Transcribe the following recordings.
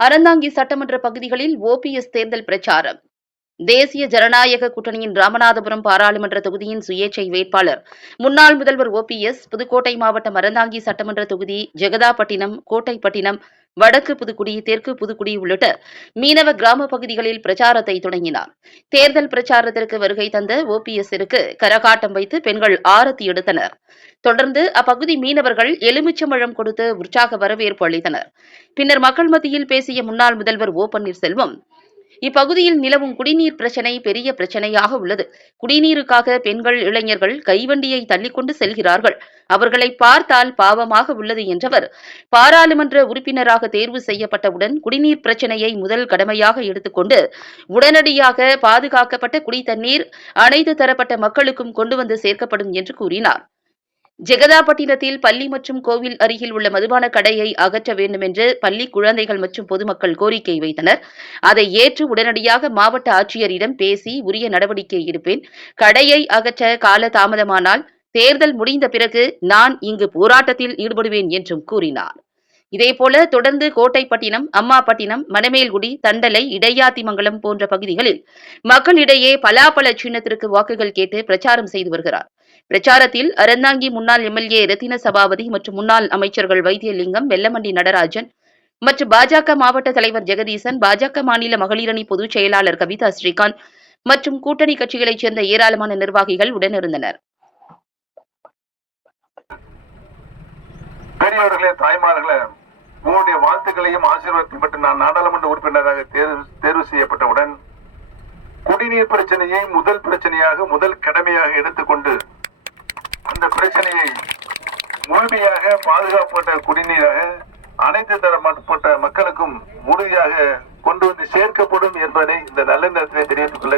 அறந்தாங்கி சட்டமன்ற பகுதிகளில் ஓபிஎஸ் தேர்தல் பிரச்சாரம். தேசிய ஜனநாயக கூட்டணியின் ராமநாதபுரம் பாராளுமன்ற தொகுதியின் சுயேட்சை வேட்பாளர். முன்னாள் முதல்வர் ஓபிஎஸ் புதுக்கோட்டை மாவட்டம் அறந்தாங்கி சட்டமன்ற தொகுதி ஜெகதாப்பட்டினம் கோட்டைப்பட்டினம் வடக்கு புதுக்குடி தெற்கு புதுக்குடி உள்ளிட்ட மீனவ கிராம பகுதிகளில் பிரச்சாரத்தை தொடங்கினார். தேர்தல் பிரச்சாரத்திற்கு வருகை தந்த ஓபிஎஸ்ஸிற்கு கரகாட்டம் வைத்து பெண்கள் ஆரத்தி எடுத்தனர். தொடர்ந்து அப்பகுதி மீனவர்கள் எலுமிச்சம்பழம் கொடுத்து உற்சாக வரவேற்பு அளித்தனர். பின்னர் மக்கள் மத்தியில் பேசிய முன்னாள் முதல்வர் ஓ பன்னீர்செல்வம் இப்பகுதியில் நிலவும் குடிநீர் பிரச்சனை பெரிய பிரச்சனையாக உள்ளது. குடிநீருக்காக பெண்கள் இளைஞர்கள் கைவண்டியை தள்ளிக்கொண்டு செல்கிறார்கள். அவர்களை பார்த்தால் பாவமாக உள்ளது என்றவர் பாராளுமன்ற உறுப்பினராக தேர்வு செய்யப்பட்டவுடன் குடிநீர் பிரச்சனையை முதல் கடமையாக எடுத்துக்கொண்டு உடனடியாக பாதுகாக்கப்பட்ட குடி தண்ணீர் அனைத்து தரப்பட்ட மக்களுக்கும் கொண்டு வந்து சேர்க்கப்படும் என்று கூறினார். ஜெகதாப்பட்டினத்தில் பள்ளி மற்றும் கோவில் அருகில் உள்ள மதுபான கடையை அகற்ற வேண்டும் என்று பள்ளி குழந்தைகள் மற்றும் பொதுமக்கள் கோரிக்கை வைத்தனர். அதை ஏற்று உடனடியாக மாவட்ட ஆட்சியரிடம் பேசி உரிய நடவடிக்கை எடுப்பேன். கடையை அகற்ற கால தாமதமானால் தேர்தல் முடிந்த பிறகு நான் இங்கு போராட்டத்தில் ஈடுபடுவேன் என்றும் கூறினார். இதேபோல தொடர்ந்து கோட்டைப்பட்டினம் அம்மாப்பட்டினம் மணமேல்குடி தண்டலை இடையாத்திமங்கலம் போன்ற பகுதிகளில் மக்களிடையே பலாப்பழ சின்னத்திற்கு வாக்குகள் கேட்டு பிரச்சாரம் செய்து வருகிறார். பிரச்சாரத்தில் அறந்தாங்கி முன்னாள் எம்எல்ஏ ரத்தின சபாபதி மற்றும் முன்னாள் அமைச்சர்கள் வைத்தியலிங்கம் வெல்லமண்டி நடராஜன் மற்றும் பாஜக மாவட்ட தலைவர் ஜெகதீசன் பாஜக மாநில மகளிரணி பொதுச் செயலாளர் கவிதா ஸ்ரீகாந்த் மற்றும் கூட்டணி கட்சிகளைச் சேர்ந்த ஏராளமான நிர்வாகிகள் உடனிருந்தனர். பெரியவர்களே தாய்மார்களே உங்களுடைய வாழ்த்துக்களையும் ஆசீர்வாதத்தையும் பெற்று நான் நாடாளுமன்ற உறுப்பினராக தேர்வு தேர்வு செய்யப்பட்டவுடன் குடிநீர் பிரச்சனையை முதல் பிரச்சனையாக முதல் கடமையாக எடுத்துக்கொண்டு அந்த பிரச்சனையை முழுமையாக பாதுகாப்பட்ட குடிநீராக அனைத்து தரப்பட்ட மக்களுக்கும் முழுமையாக கொண்டு வந்து சேர்க்கப்படும் என்பதை இந்த நல்ல நேரத்திலே தெரிவித்துக் கொள்ள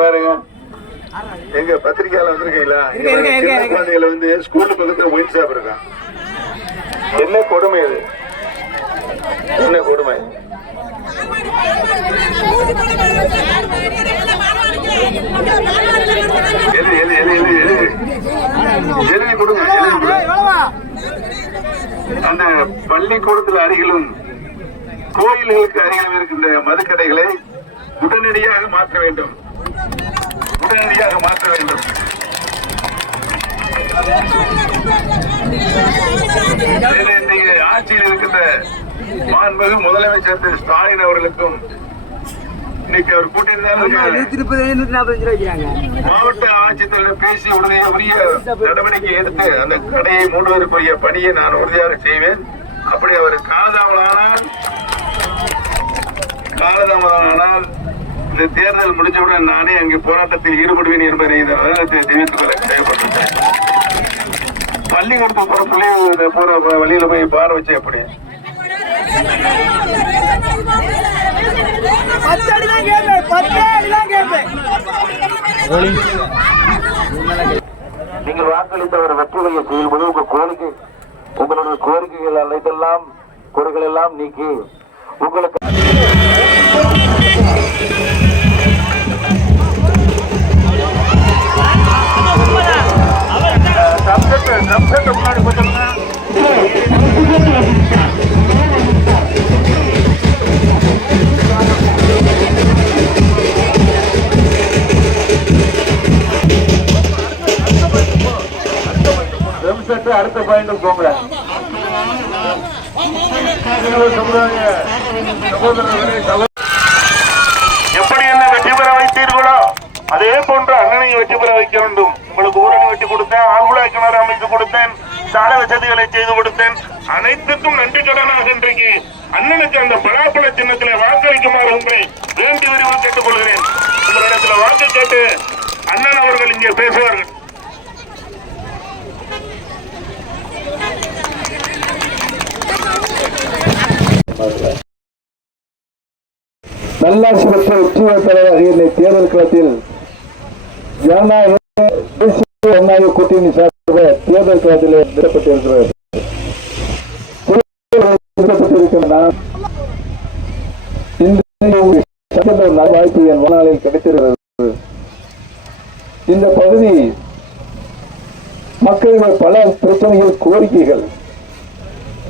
பாருங்க. எங்க பத்திரிக்கையால வந்திருக்கீங்களா? குழந்தைகளை வந்து ஸ்கூல் பக்கத்துல ஒயின் இருக்கான் என்ன கொடுமை இது என்ன கொடுமை? எழுதி எழுதி எழுதி எழுதி எழுதி எழுதி கொடுங்க எழுதி கொடுங்க அந்த பள்ளிக்கூடத்தில் அருகிலும் கோயில்களுக்கு அருகிலும் இருக்கின்ற மதுக்கடைகளை உடனடியாக மாற்ற வேண்டும் உடனடியாக மாற்ற வேண்டும் ஆட்சியில் இருக்கின்ற மாண்புமிகு முதலமைச்சர் திரு ஸ்டாலின் அவர்களுக்கும் இன்னைக்கு அவர் மாவட்ட ஆட்சித்தலைவர் பேசி உடனே உரிய நடவடிக்கை எடுத்து அந்த கடையை மூடுவதற்குரிய பணியை நான் உறுதியாக செய்வேன். அப்படி அவர் காலதாமதானால் காலதாமதானால் இந்த தேர்தல் முடிஞ்சவுடன் நானே அங்கே போராட்டத்தில் ஈடுபடுவேன் என்பதை இந்த நேரத்தில் தெரிவித்துக் கொள்ள தேவைப்பட்டது பள்ளிக்கூடத்துக்கு போற பிள்ளைங்க போற வழியில போய் பார வச்சு எப்படி? பத்து அடி தான் கேட்பேன் பத்து அடி தான் கேட்பேன் நீங்கள் வாக்களித்த ஒரு வெற்றிகளை செய்யும்போது உங்கள் கோரிக்கை உங்களுடைய கோரிக்கைகள் அனைத்தெல்லாம் குறைகள் எல்லாம் நீக்கி உங்களுக்கு அடுத்த பாயிண்ட் போங்க. சமுதாய சகோதரர்களே எப்படி என்ன வெற்றி பெற வைத்தீர்களோ அதே போன்று அண்ணனை வெற்றி பெற வைக்க வேண்டும். உங்களுக்கு ஊரணி வெட்டி கொடுத்தேன் ஆழ்குழாய் கிணறு அமைத்து கொடுத்தேன் சாலை வசதிகளை செய்து கொடுத்தேன். அனைத்துக்கும் நன்றி கடனாக இன்றைக்கு அண்ணனுக்கு அந்த பலாப்பழ சின்னத்திலே வாக்களிக்குமாறு உங்களை வேண்டி விரிவு கேட்டுக் கொள்கிறேன் உங்களிடத்தில் வாக்கு கேட்டு அண்ணன் அவர்கள் இங்கே பேசுவார்கள். நல்லாட்சி பெற்ற வெற்றி வேட்பாளராக என்னை தேர்தல் களத்தில் ஜனநாயக தேசிய ஜனநாயக கூட்டணி சார்பாக தேர்தல் களத்தில் நிறுத்தப்பட்டிருக்கிறது. நிறுத்தப்பட்டிருக்கிற வாய்ப்பு என் வாழ்நாளில் கிடைத்திருக்கிறது. இந்த பகுதி மக்களுடைய பல பிரச்சனைகள் கோரிக்கைகள்.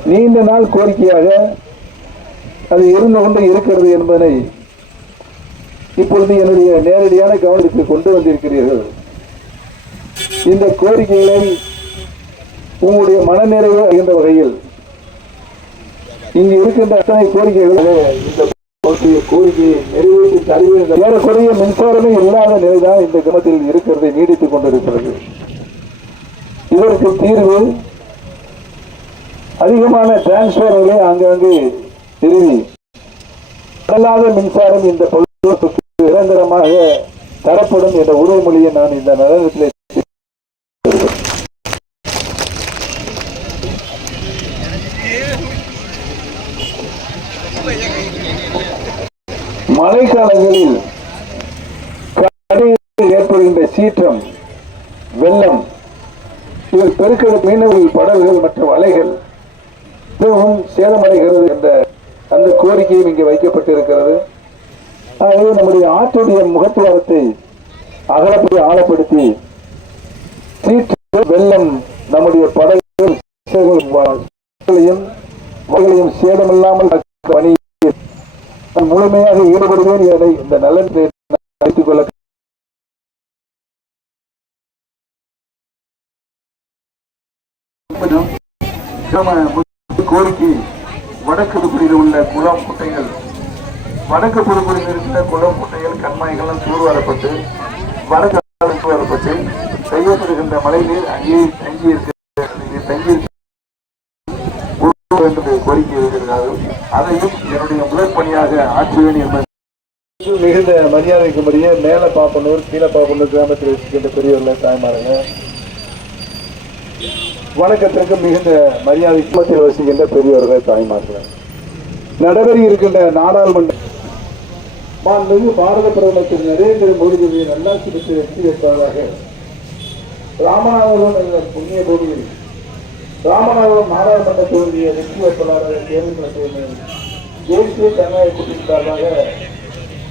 நீண்ட நாள் கோரிக்கையாக அது இருந்து கொண்டு இருக்கிறது என்பதனை இப்பொழுது என்னுடைய நேரடியான கவனத்திற்கு கொண்டு வந்திருக்கிறீர்கள். இந்த கோரிக்கைகளை உங்களுடைய மனநிறைவு என்ற வகையில் இங்கு இருக்கின்ற அத்தனை கோரிக்கைகளே இந்த கோரிக்கையை நிறைவேற்றி தருவீர்கள் ஏறக்குறைய மின்சாரமே இல்லாத நிலைதான் இந்த கிராமத்தில் இருக்கிறதை நீடித்துக் கொண்டிருக்கிறது. இதற்கு தீர்வு அதிகமான டிரான்ஸ்பர்களை ஆங்காங்கு திருவி அல்லாத மின்சாரம் இந்த பொழுதுக்கு நிரந்தரமாக தரப்படும் என்ற உறுதிமொழியை நான் இந்த நடனத்தில் மழைக்காலங்களில் கடையில் ஏற்படுகின்ற சீற்றம் வெள்ளம் இது பெருக்கெடு மீனவர்கள் படகுகள் மற்றும் அலைகள் மிகவும் சேதமடைகிறது என்ற அந்த கோரிக்கையும் இங்கே வைக்கப்பட்டிருக்கிறது. ஆகவே நம்முடைய ஆற்றுடைய முகத்துவாரத்தை அகலப்படி ஆழப்படுத்தி சீற்று வெள்ளம் நம்முடைய படகுகள் சேதமில்லாமல் பணி முழுமையாக ஈடுபடுவேன் என இந்த நலன் வைத்துக் கொள்ள கோரிக்கை வடக்கு புதுக்குடியில் உள்ள குளம் குட்டைகள் வடக்கு புதுக்குடியில் இருக்கிற குளம் குட்டைகள் கண்மாய்கள்லாம் தூர்வாரப்பட்டு வடக்கு தூர்வாரப்பட்டு செய்யப்படுகின்ற மழைநீர் அங்கேயே தங்கி இருக்கிற தங்கி இருக்க. என்று கோரிக்கை வைத்திருக்கிறார்கள் அதையும் என்னுடைய முதல் பணியாக ஆற்றுவேன் என்பது மிகுந்த மரியாதைக்கும்படியே மேலே பாப்பனூர் கீழே பாப்பனூர் கிராமத்தில் இருக்கின்ற பெரியவர்கள் தாய்மாருங்க வணக்கத்திற்கு மிகுந்த மரியாதை குடும்பத்தில் வசிக்கின்ற பெரியவர்கள் தாய்மார்கள். நடைபெறி இருக்கின்ற நாடாளுமன்ற மாண்புமிகு பாரத பிரதமர் திரு நரேந்திர மோடிஜி நல்லாட்சி பெற்ற வெற்றி பெற்றவராக ராமநாதபுரம் என்ற புண்ணிய பூமியில் ராமநாதபுரம் நாடாளுமன்ற தொகுதியை வெற்றி வேட்பாளராக தேர்ந்தெடுக்கப்பட்ட தேசிய ஜனநாயக கூட்டணி சார்பாக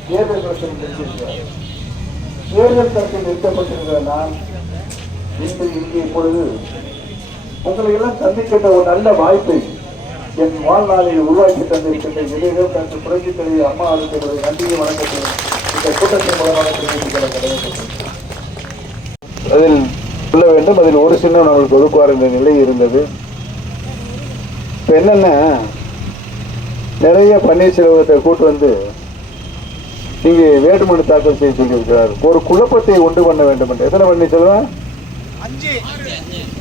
தேர்தல் பிரச்சனை நிறுத்தியிருக்கிறார் தேர்தல் தரத்தில் நிறுத்தப்பட்டிருக்கிற நான் இன்று இங்கே இப்பொழுது உங்களை எல்லாம் சந்திக்கின்ற ஒரு நல்ல வாய்ப்பை என் வாழ்நாளில் உருவாக்கி தந்திருக்கின்ற இளைஞர் தனது புரட்சி தலைவர் அம்மா அவர்களுடைய நன்றியை வணக்கத்தை இந்த கூட்டத்தின் மூலமாக தெரிவித்துக் அதில் சொல்ல வேண்டும் அதில் ஒரு சின்ன நம்மளுக்கு ஒதுக்குவார் என்ற நிலை இருந்தது. இப்போ என்னென்ன நிறைய பன்னீர்செல்வத்தை கூட்டு வந்து இங்கே வேட்புமனு தாக்கல் செய்ய சொல்லியிருக்கிறார். ஒரு குழப்பத்தை உண்டு பண்ண வேண்டும் என்று. எத்தனை பன்னீர்செல்வம்?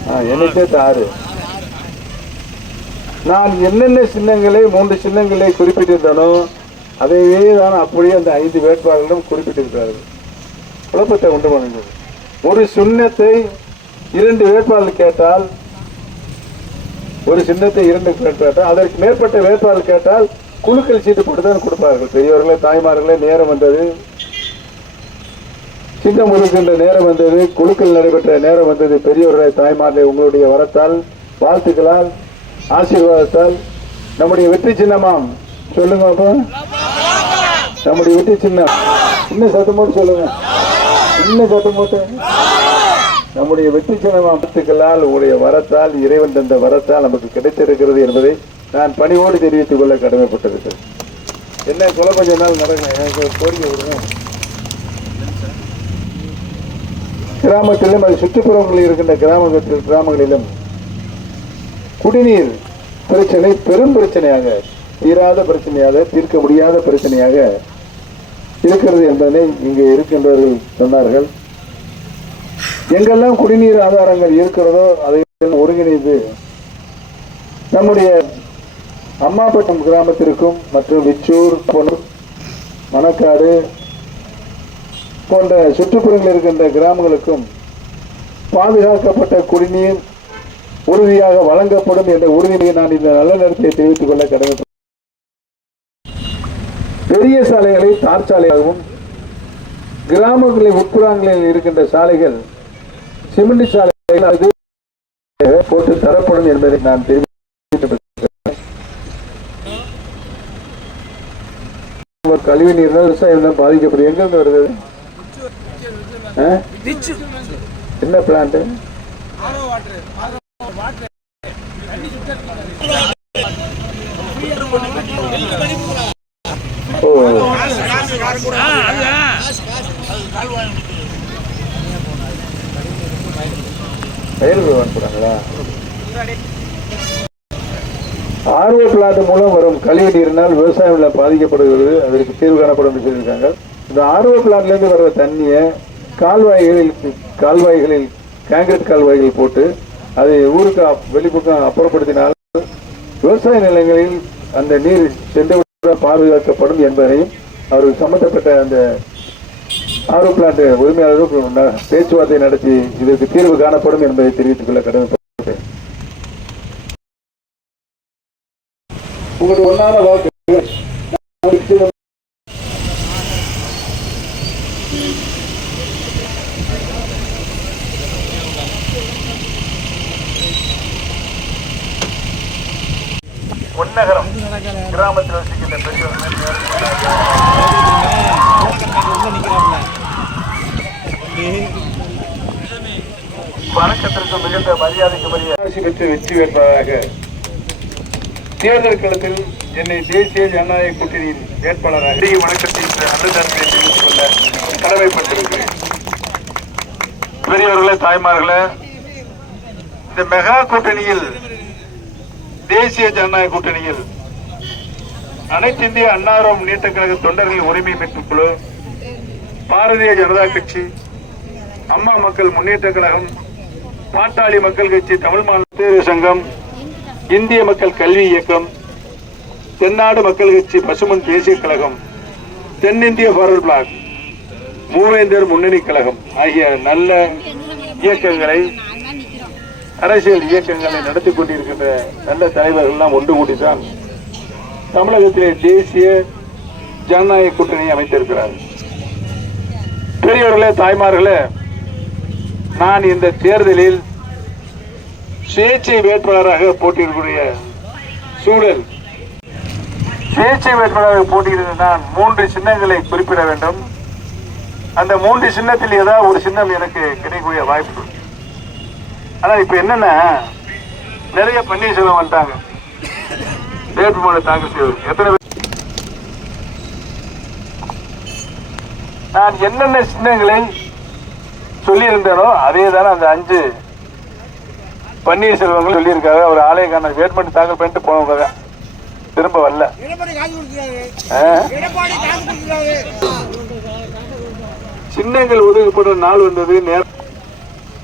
ஆ, என்னைக்கே ஆறு. நான் என்னென்ன சின்னங்களை மூன்று சின்னங்களை குறிப்பிட்டிருந்தனோ அதையே தான் அப்படியே அந்த ஐந்து வேட்பாளர்களும் குறிப்பிட்டிருக்கிறார்கள். குழப்பத்தை உண்டு பண்ணுங்கள். ஒரு சின்னத்தை இரண்டு வேட்பாளர் கேட்டால் ஒரு சின்னத்தை இரண்டு கேட்டால் அதற்கு மேற்பட்ட வேட்பாளர் கேட்டால் குழுக்கள் சீட்டு போட்டு தான் கொடுப்பார்கள். பெரியவர்களே தாய்மார்களே நேரம் வந்தது. சின்னம் ஒதுக்கின்ற நேரம் வந்தது குழுக்கள் நடைபெற்ற நேரம் வந்தது பெரியவர்களே தாய்மார்களே உங்களுடைய வரத்தால் வாழ்த்துக்களால் ஆசீர்வாதத்தால் நம்முடைய வெற்றி சின்னமாம். சொல்லுங்க அப்போ. நம்முடைய வெற்றி சின்னம். இன்னும் சத்தம் போட்டு சொல்லுங்க. இன்னும் சத்தம் போட்டு. நம்முடைய வெற்றி சின்னமாம். வாழ்த்துக்களால் உங்களுடைய வரத்தால் இறைவன் தந்த வரத்தால் நமக்கு கிடைத்திருக்கிறது என்பதை நான் பணிவோடு தெரிவித்துக் கொள்ள கடமைப்பட்டிருக்கிறேன். என்ன குழப்பம் சொன்னால் நாள் நடங்க எனக்கு கோரிக்கை விடுங்க கிராமத்திலும் அது சுற்றுப்புறங்களில் இருக்கின்ற கிராமத்தில் கிராமங்களிலும் குடிநீர் பிரச்சனை பெரும் பிரச்சனையாக தீராத பிரச்சனையாக தீர்க்க முடியாத பிரச்சனையாக இருக்கிறது என்பதனை இங்கே இருக்கின்றவர்கள் சொன்னார்கள். எங்கெல்லாம் குடிநீர் ஆதாரங்கள் இருக்கிறதோ அதை ஒருங்கிணைந்து நம்முடைய அம்மாப்பட்டம் கிராமத்திற்கும் மற்றும் விச்சூர் பொன்னூர் மணக்காடு போன்ற சுற்றுப்புறங்களில் இருக்கின்ற கிராமங்களுக்கும் பாதுகாக்கப்பட்ட குடிநீர் உறுதியாக வழங்கப்படும் என்ற உறுதியை நான் இந்த நல்ல நேரத்தை தெரிவித்துக் கொள்ள கடமை பெரிய சாலைகளை தார் சாலையாகவும் கிராமங்களில் உட்புறங்களில் இருக்கின்ற சாலைகள் சிமெண்ட் சாலைகள் அது போட்டு தரப்படும் என்பதை நான் தெரிவித்து கழிவு நீர் விவசாயம் தான் பாதிக்கப்படும் எங்கிருந்து வருது? என்ன பிளான்ட் ஓ. பயிர் வாங்கிக்கிறாங்களா ஆர்வ பிளாட் மூலம் வரும் கழிவு நீரினால் விவசாயம் பாதிக்கப்படுகிறது. அதற்கு தீர்வு காணப்படும் சொல்லியிருக்காங்க. இந்த ஆர்வ பிளாட்ல இருந்து வர்ற தண்ணியை கால்வாய்களில் கால்வாய்களில் காங்கிரீட் கால்வாய்கள் போட்டு அதை ஊருக்கு அப்- வெளிப்பக்கம் அப்புறப்படுத்தினால் விவசாய நிலங்களில் அந்த நீர் சென்று பாதுகாக்கப்படும் என்பதையும் அவர்கள் சம்பந்தப்பட்ட அந்த ஆர்வ பிளான்ட் உரிமையாளரும் பேச்சுவார்த்தை நடத்தி இதற்கு தீர்வு காணப்படும் என்பதை தெரிவித்துக் கொள்ள கடமைப்பட்டேன் உங்களுடைய ஒன்றான வாக்கு பொன்னகரம் கிராமத்தில் வசிக்கின்ற பெரியவர்கள் வணக்கத்திற்கு மிகுந்த மரியாதைக்குரிய அரசு பெற்று வெற்றி வேட்பாளராக தேர்தல் களத்தில் என்னை தேசிய ஜனநாயக கூட்டணியின் வேட்பாளராக அதிக வணக்கத்தை இந்த அன்னதானத்தை தெரிவித்துக் கொள்ள கடமைப்பட்டிருக்கிறேன். பெரியவர்களே தாய்மார்களே இந்த மெகா கூட்டணியில் தேசிய ஜனநாயக கூட்டணியில் அனைத்து இந்திய அன்னாரம் முன்னேற்ற கழக தொண்டர்களின் உரிமை மீட்புக் குழு பாரதிய ஜனதா கட்சி அம்மா மக்கள் முன்னேற்ற கழகம் பாட்டாளி மக்கள் கட்சி தமிழ் மாநில சங்கம் இந்திய மக்கள் கல்வி இயக்கம் தென்னாடு மக்கள் கட்சி பசுமன் தேசிய கழகம் தென்னிந்திய ஃபார்வர்ட் பிளாக் மூவேந்தர் முன்னணி கழகம் ஆகிய நல்ல இயக்கங்களை அரசியல் இயக்கங்களை நடத்தி கொண்டிருக்கின்ற நல்ல தலைவர்கள்லாம் ஒன்று கூட்டிதான் தமிழகத்திலே தேசிய ஜனநாயக கூட்டணி அமைத்திருக்கிறார். பெரியவர்களே தாய்மார்களே நான் இந்த தேர்தலில் சுயேட்சை வேட்பாளராக போட்டியிடக்கூடிய சூழல். சுயேட்சை வேட்பாளராக போட்டியிடுகிற நான் மூன்று சின்னங்களை குறிப்பிட வேண்டும். அந்த மூன்று சின்னத்தில் ஏதாவது ஒரு சின்னம் எனக்கு கிடைக்கக்கூடிய வாய்ப்பு ஆனால் இப்போ என்னென்ன நிறைய பன்னீர்செல்வம் வந்துட்டாங்க. வேட்புமனு தாக்கல் செய்வது எத்தனை பேர்? நான் என்னென்ன சின்னங்களை சொல்லியிருந்தேனோ அதே தானே அந்த அஞ்சு பன்னீர்செல்வங்கள் சொல்லியிருக்காங்க. அவர் ஆலயக்கான வேட்புமனு தாக்கல் பண்ணிட்டு போனவங்க திரும்ப வரல. சின்னங்கள் ஒதுக்கப்படும் நாள் வந்தது. நேரம்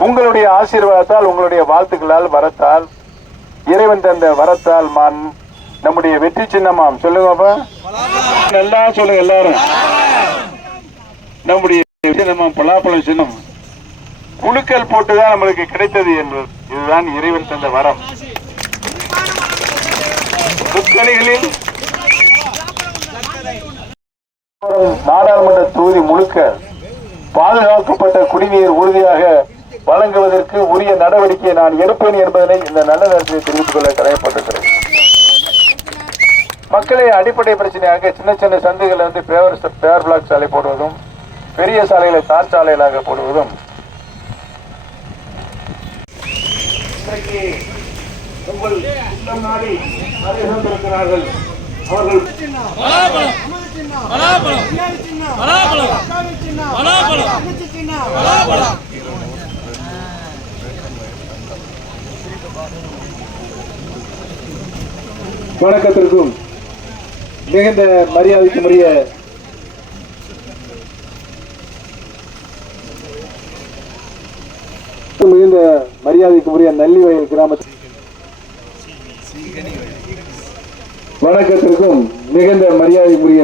உங்களுடைய ஆசீர்வாதத்தால் உங்களுடைய வாழ்த்துக்களால் வரத்தால் இறைவன் தந்த வரத்தால் மான் நம்முடைய வெற்றி சின்னமாம். சொல்லுங்கப்பா நல்லா சொல்லுங்க எல்லாரும். நம்முடைய சின்னமாம் பலாப்பழம் சின்னம். குழுக்கள் போட்டுதான் நம்மளுக்கு கிடைத்தது என்பது இதுதான் இறைவன் தந்த வரம். முத்தணிகளில் நாடாளுமன்ற தொகுதி முழுக்க பாதுகாக்கப்பட்ட குடிநீர் உறுதியாக வழங்குவதற்கு உரிய நடவடிக்கையை நான் எடுப்பேன் என்பதனை இந்த நல்ல நேரத்தில் தெரிவித்துக் கொள்ள கடமைப்பட்டிருக்கிறேன் மக்களை அடிப்படை பிரச்சனையாக சின்ன சின்ன சந்துகளில் வந்து பேவர் பேவர் பிளாக் சாலை போடுவதும் பெரிய சாலைகளை தார் சாலைகளாக போடுவதும் இன்றைக்கு உங்கள் உள்ளம் நாடி வருகின்றிருக்கிறார்கள் அவர்கள் வணக்கத்திற்கும் மிகுந்த மரியாதைக்குரிய மிகுந்த மரியாதைக்குரிய நல்லிவயல் கிராமத்தில் வணக்கத்திற்கும் மிகுந்த மரியாதைக்குரிய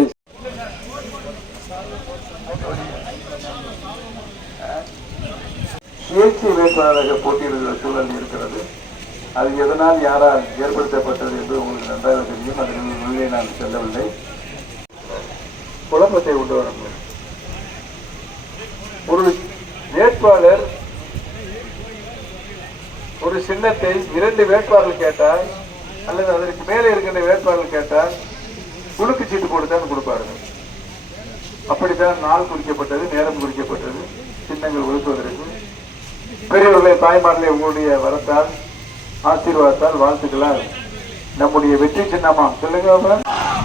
சுயேட்சை வேட்பாளராக போட்டியிடுகிற சூழல் இருக்கிறது. அது எதனால் யாரால் ஏற்படுத்தப்பட்டது என்று உங்களுக்கு நன்றாக தெரியும். அதில் உள்ளே நான் செல்லவில்லை. குழப்பத்தை கொண்டு வர ஒரு வேட்பாளர் ஒரு சின்னத்தை இரண்டு வேட்பாளர்கள் கேட்டால் அல்லது அதற்கு மேலே இருக்கின்ற வேட்பாளர்கள் கேட்டால் குலுக்கு சீட்டு போட்டு கொடுப்பார்கள். அப்படித்தான் நாள் குறிக்கப்பட்டது நேரம் குறிக்கப்பட்டது சின்னங்கள் ஒதுக்குவதற்கு. பெரியவர்களை தாய்மார்களை உங்களுடைய வரத்தால் ஆசீர்வாதத்தால் வாழ்த்துக்களால். நம்முடைய வெற்றி சின்னமா சொல்லுங்க பாப்பா.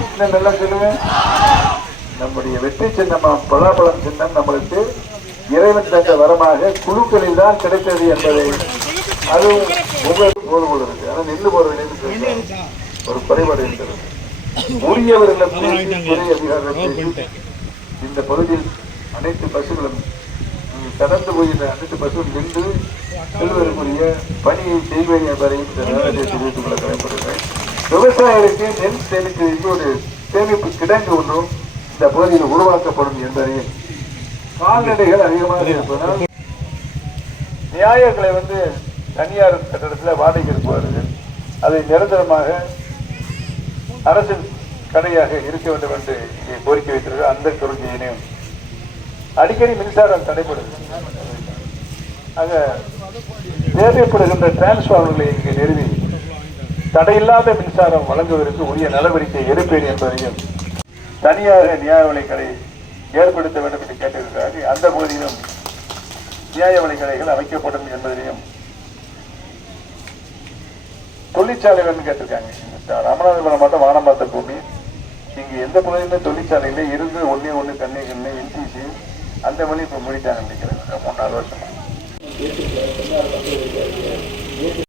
இன்னும் நல்லா சொல்லுங்க. நம்முடைய வெற்றி சின்னமா பலாபலம் சின்னம் நம்மளுக்கு இறைவன் தந்த வரமாக குழுக்களில் தான் கிடைத்தது என்பதை அதுவும் உங்களுக்கு போது போல இருக்கு. ஆனா நெல்லு போற விளைவு ஒரு குறைபாடு இருக்கிறது பேசி இந்த பகுதியில் அனைத்து பஸ்களும் கடந்து போகிற அனைத்து பஸ்களும் நின்று செல்வதற்குரிய பணியை செய்வேன் என்பதையும் இந்த நேரத்தில் தெரிவித்துக் கொள்ள கடமைப்படுகிறேன் விவசாயிகளுக்கு நெல் சேமிப்பதற்கு ஒரு சேமிப்பு கிடங்கு ஒன்றும் இந்த பகுதியில் உருவாக்கப்படும் என்பதையும் கால்நடைகள் அதிகமாக இருப்பதால் நியாயங்களை வந்து தனியார் கட்டடத்தில் வாடகை இருப்பார்கள் அதை நிரந்தரமாக அரசு கடையாக இருக்க வேண்டும் என்று இங்கே கோரிக்கை வைத்திருக்கிறது அந்த கொள்கையினையும் அடிக்கடி மின்சாரம் தடைபடுது. ஆக தேவைப்படுகின்ற டிரான்ஸ்ஃபார்மர்களை இங்கே நிறுவி தடையில்லாத மின்சாரம் வழங்குவதற்கு உரிய நடவடிக்கை எடுப்பேன் என்பதையும் தனியாக நியாய விலை கடை ஏற்படுத்த வேண்டும் என்று கேட்டிருக்கிறார்கள். அந்த பகுதியிலும் நியாய விலை கடைகள் அமைக்கப்படும் என்பதையும் தொழிற்சாலை வேணும்னு கேட்டிருக்காங்க ராமநாதபுரம் மட்டும் வானம் பார்த்த பூமி. இங்க எந்த பகுதியுமே தொழிற்சாலையில இருந்து ஒன்னே ஒண்ணு தண்ணி கண்ணு என்டிசி அந்த வழி இப்ப முடித்தாங்க நினைக்கிறேன். மூணு நாலு வருஷமா.